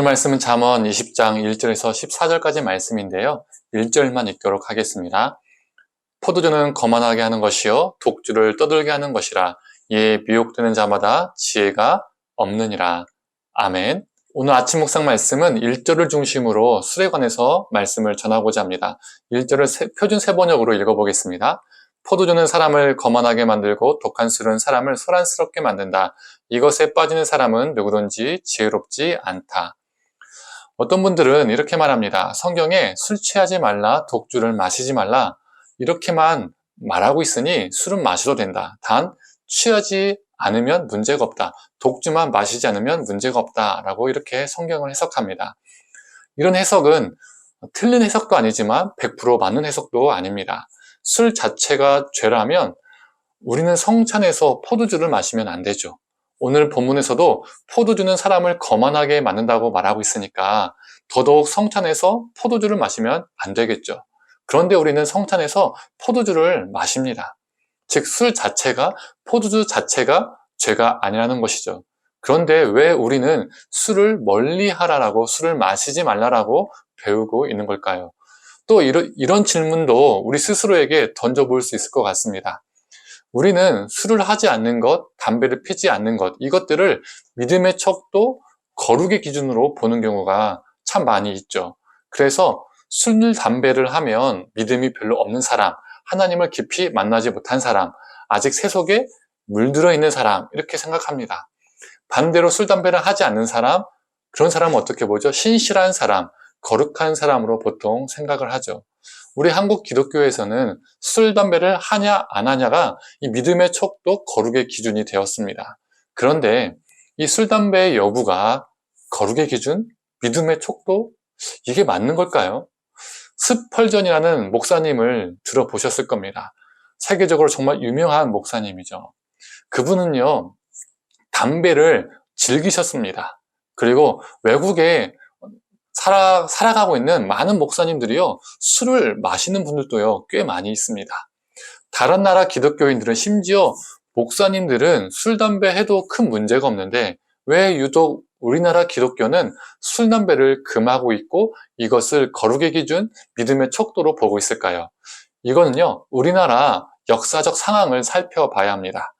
오늘 말씀은 잠언 20장 1절에서 14절까지 말씀인데요. 1절만 읽도록 하겠습니다. 포도주는 거만하게 하는 것이요 독주를 떠들게 하는 것이라. 이에 미혹되는 자마다 지혜가 없느니라. 아멘. 오늘 아침 묵상 말씀은 1절을 중심으로 술에 관해서 말씀을 전하고자 합니다. 1절을 표준 세번역으로 읽어보겠습니다. 포도주는 사람을 거만하게 만들고 독한 술은 사람을 소란스럽게 만든다. 이것에 빠지는 사람은 누구든지 지혜롭지 않다. 어떤 분들은 이렇게 말합니다. 성경에 술 취하지 말라, 독주를 마시지 말라 이렇게만 말하고 있으니 술은 마셔도 된다. 단 취하지 않으면 문제가 없다. 독주만 마시지 않으면 문제가 없다라고 이렇게 성경을 해석합니다. 이런 해석은 틀린 해석도 아니지만 100% 맞는 해석도 아닙니다. 술 자체가 죄라면 우리는 성찬에서 포도주를 마시면 안 되죠. 오늘 본문에서도 포도주는 사람을 거만하게 만든다고 말하고 있으니까 더더욱 성찬에서 포도주를 마시면 안 되겠죠. 그런데 우리는 성찬에서 포도주를 마십니다. 즉 술 자체가, 포도주 자체가 죄가 아니라는 것이죠. 그런데 왜 우리는 술을 멀리하라라고, 술을 마시지 말라라고 배우고 있는 걸까요? 또 이런 질문도 우리 스스로에게 던져볼 수 있을 것 같습니다. 우리는 술을 하지 않는 것, 담배를 피지 않는 것, 이것들을 믿음의 척도 거룩의 기준으로 보는 경우가 참 많이 있죠. 그래서 술, 담배를 하면 믿음이 별로 없는 사람, 하나님을 깊이 만나지 못한 사람, 아직 세속에 물들어 있는 사람, 이렇게 생각합니다. 반대로 술, 담배를 하지 않는 사람, 그런 사람은 어떻게 보죠? 신실한 사람, 거룩한 사람으로 보통 생각을 하죠. 우리 한국 기독교에서는 술, 담배를 하냐 안 하냐가 이 믿음의 척도 거룩의 기준이 되었습니다. 그런데 이 술, 담배의 여부가 거룩의 기준, 믿음의 척도, 이게 맞는 걸까요? 스펄전이라는 목사님을 들어보셨을 겁니다. 세계적으로 정말 유명한 목사님이죠. 그분은요, 담배를 즐기셨습니다. 그리고 외국에 살아가고 있는 많은 목사님들이요, 술을 마시는 분들도요, 꽤 많이 있습니다. 다른 나라 기독교인들은 심지어 목사님들은 술, 담배 해도 큰 문제가 없는데 왜 유독 우리나라 기독교는 술, 담배를 금하고 있고 이것을 거룩의 기준, 믿음의 척도로 보고 있을까요? 이거는요, 우리나라 역사적 상황을 살펴봐야 합니다.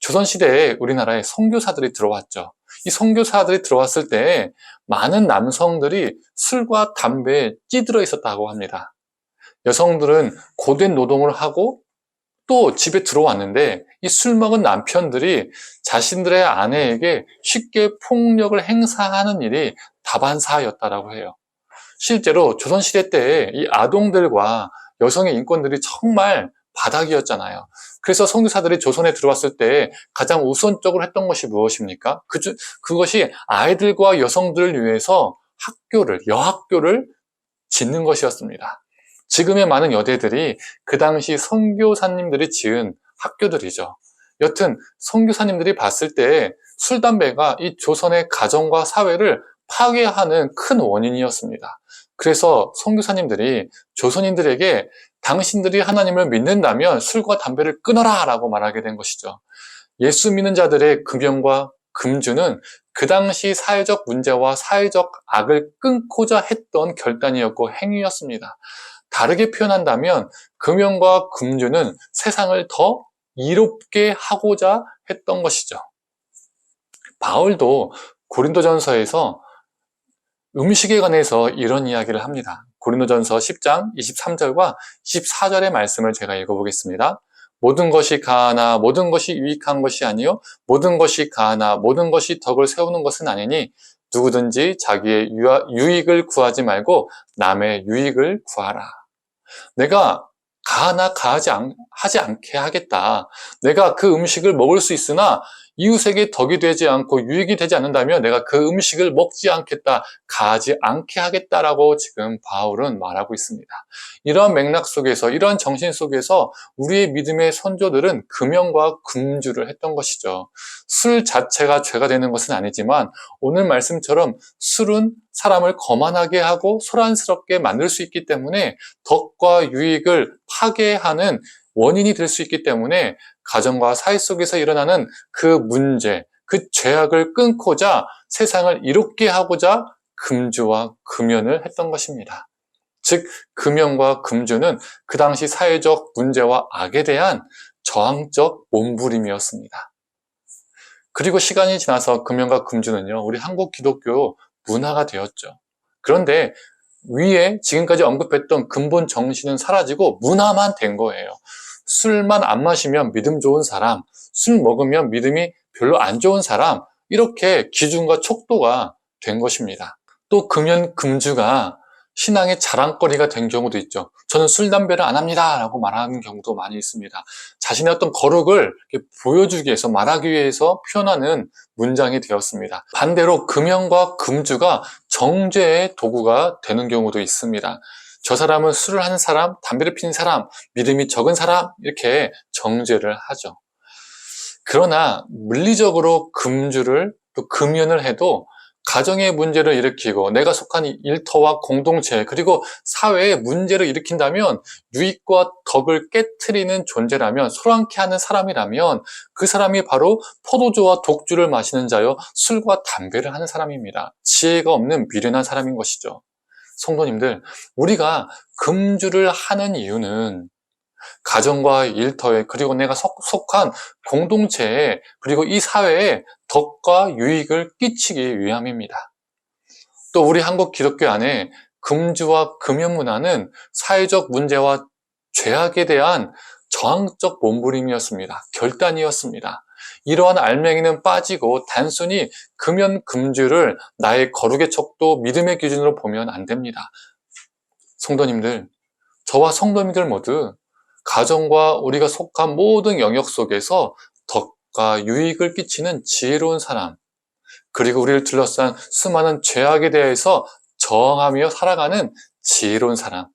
조선시대에 우리나라에 선교사들이 들어왔죠. 이 선교사들이 들어왔을 때 많은 남성들이 술과 담배에 찌들어 있었다고 합니다. 여성들은 고된 노동을 하고 또 집에 들어왔는데 이 술 먹은 남편들이 자신들의 아내에게 쉽게 폭력을 행사하는 일이 다반사였다라고 해요. 실제로 조선시대 때 이 아동들과 여성의 인권들이 정말 바닥이었잖아요. 그래서 선교사들이 조선에 들어왔을 때 가장 우선적으로 했던 것이 무엇입니까? 그것이 아이들과 여성들을 위해서 여학교를 짓는 것이었습니다. 지금의 많은 여대들이 그 당시 선교사님들이 지은 학교들이죠. 여튼 선교사님들이 봤을 때 술, 담배가 이 조선의 가정과 사회를 파괴하는 큰 원인이었습니다. 그래서 선교사님들이 조선인들에게 당신들이 하나님을 믿는다면 술과 담배를 끊어라 라고 말하게 된 것이죠. 예수 믿는 자들의 금연과 금주는 그 당시 사회적 문제와 사회적 악을 끊고자 했던 결단이었고 행위였습니다. 다르게 표현한다면 금연과 금주는 세상을 더 이롭게 하고자 했던 것이죠. 바울도 고린도전서에서 음식에 관해서 이런 이야기를 합니다. 고린도전서 10장 23절과 24절의 말씀을 제가 읽어보겠습니다. 모든 것이 가하나 모든 것이 유익한 것이 아니요 모든 것이 가하나 모든 것이 덕을 세우는 것은 아니니 누구든지 자기의 유익을 구하지 말고 남의 유익을 구하라. 내가 가하나 하지 않게 하겠다. 내가 그 음식을 먹을 수 있으나 이웃에게 덕이 되지 않고 유익이 되지 않는다면 내가 그 음식을 먹지 않겠다, 가하지 않게 하겠다라고 지금 바울은 말하고 있습니다. 이러한 맥락 속에서, 이러한 정신 속에서 우리의 믿음의 선조들은 금연과 금주를 했던 것이죠. 술 자체가 죄가 되는 것은 아니지만 오늘 말씀처럼 술은 사람을 거만하게 하고 소란스럽게 만들 수 있기 때문에 덕과 유익을 파괴하는 원인이 될 수 있기 때문에 가정과 사회 속에서 일어나는 그 문제, 그 죄악을 끊고자 세상을 이롭게 하고자 금주와 금연을 했던 것입니다. 즉 금연과 금주는 그 당시 사회적 문제와 악에 대한 저항적 몸부림이었습니다. 그리고 시간이 지나서 금연과 금주는요, 우리 한국 기독교 문화가 되었죠. 그런데 위에 지금까지 언급했던 근본 정신은 사라지고 문화만 된 거예요. 술만 안 마시면 믿음 좋은 사람, 술 먹으면 믿음이 별로 안 좋은 사람, 이렇게 기준과 촉도가 된 것입니다. 또 금연, 금주가 신앙의 자랑거리가 된 경우도 있죠. 저는 술, 담배를 안 합니다 라고 말하는 경우도 많이 있습니다. 자신의 어떤 거룩을 보여주기 위해서, 말하기 위해서 표현하는 문장이 되었습니다. 반대로 금연과 금주가 정죄의 도구가 되는 경우도 있습니다. 저 사람은 술을 하는 사람, 담배를 피는 사람, 믿음이 적은 사람, 이렇게 정죄를 하죠. 그러나 물리적으로 금주를 또 금연을 해도 가정의 문제를 일으키고 내가 속한 일터와 공동체 그리고 사회에 문제를 일으킨다면, 유익과 덕을 깨트리는 존재라면, 소란케 하는 사람이라면 그 사람이 바로 포도주와 독주를 마시는 자여 술과 담배를 하는 사람입니다. 지혜가 없는 미련한 사람인 것이죠. 성도님들, 우리가 금주를 하는 이유는 가정과 일터에, 그리고 내가 속한 공동체에, 그리고 이 사회에 덕과 유익을 끼치기 위함입니다. 또 우리 한국 기독교 안에 금주와 금연 문화는 사회적 문제와 죄악에 대한 저항적 몸부림이었습니다. 결단이었습니다. 이러한 알맹이는 빠지고 단순히 금연, 금주를 나의 거룩의 척도, 믿음의 기준으로 보면 안 됩니다. 성도님들, 저와 성도님들 모두 가정과 우리가 속한 모든 영역 속에서 덕과 유익을 끼치는 지혜로운 사람, 그리고 우리를 둘러싼 수많은 죄악에 대해서 저항하며 살아가는 지혜로운 사람,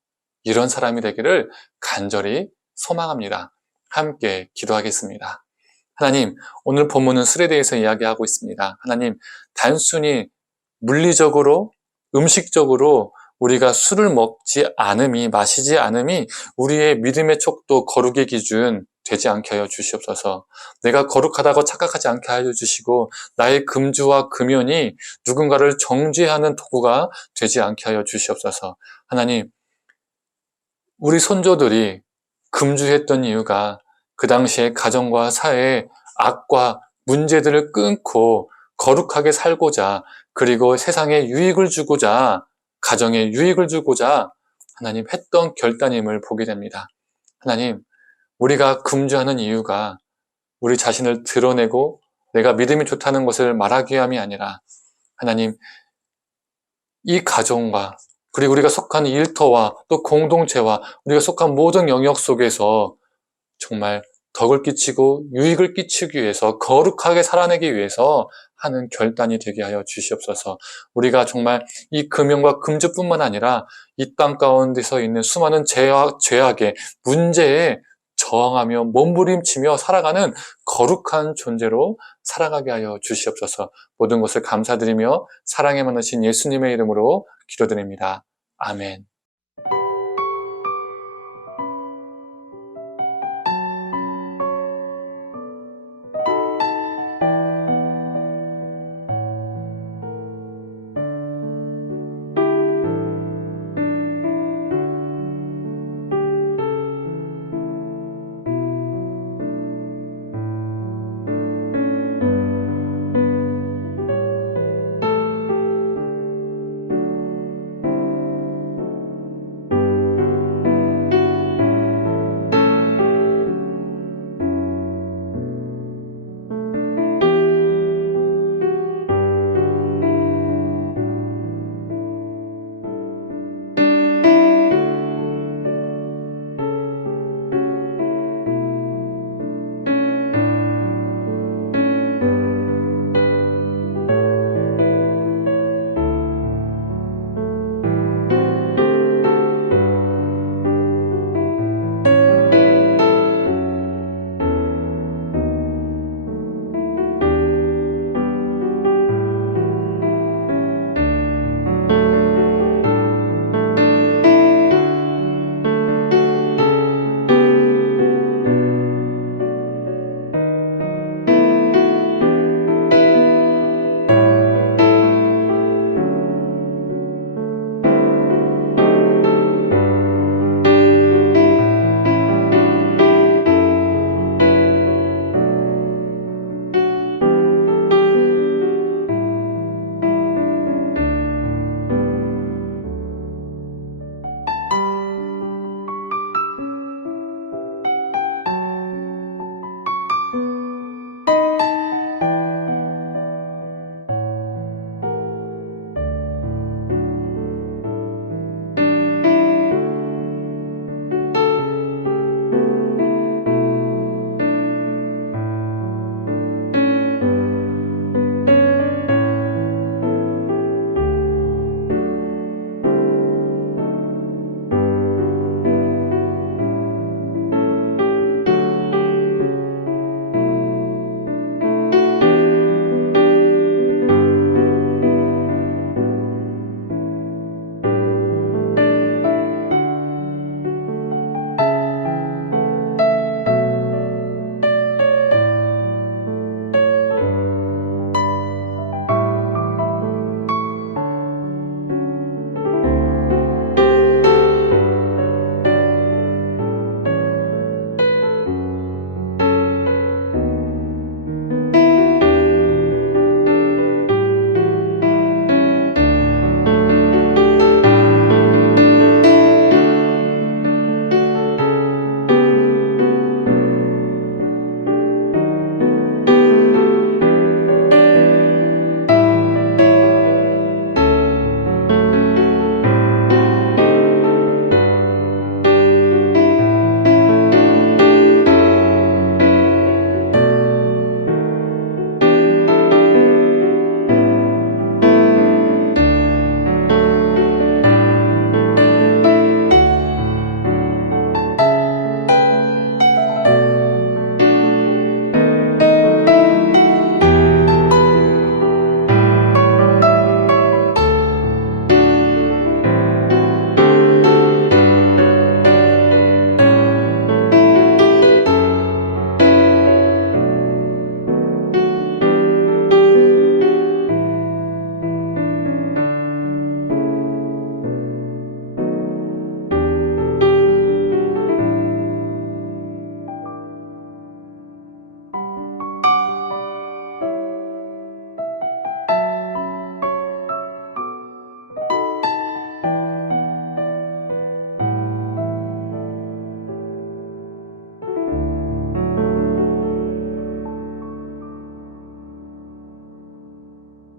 이런 사람이 되기를 간절히 소망합니다. 함께 기도하겠습니다. 하나님, 오늘 본문은 술에 대해서 이야기하고 있습니다. 하나님, 단순히 물리적으로, 음식적으로 우리가 술을 먹지 않음이, 마시지 않음이 우리의 믿음의 촉도, 거룩의 기준 되지 않게 하여 주시옵소서. 내가 거룩하다고 착각하지 않게 하여 주시고, 나의 금주와 금연이 누군가를 정죄하는 도구가 되지 않게 하여 주시옵소서. 하나님, 우리 선조들이 금주했던 이유가 그 당시에 가정과 사회의 악과 문제들을 끊고 거룩하게 살고자, 그리고 세상에 유익을 주고자, 가정에 유익을 주고자 하나님 했던 결단임을 보게 됩니다. 하나님, 우리가 금주하는 이유가 우리 자신을 드러내고 내가 믿음이 좋다는 것을 말하기 위함이 아니라, 하나님, 이 가정과 그리고 우리가 속한 일터와 또 공동체와 우리가 속한 모든 영역 속에서 정말 덕을 끼치고 유익을 끼치기 위해서, 거룩하게 살아내기 위해서 하는 결단이 되게 하여 주시옵소서. 우리가 정말 이 금연과 금주뿐만 아니라 이 땅 가운데서 있는 수많은 죄악의 문제에 저항하며 몸부림치며 살아가는 거룩한 존재로 살아가게 하여 주시옵소서. 모든 것을 감사드리며 사랑에 많으신 예수님의 이름으로 기도드립니다. 아멘.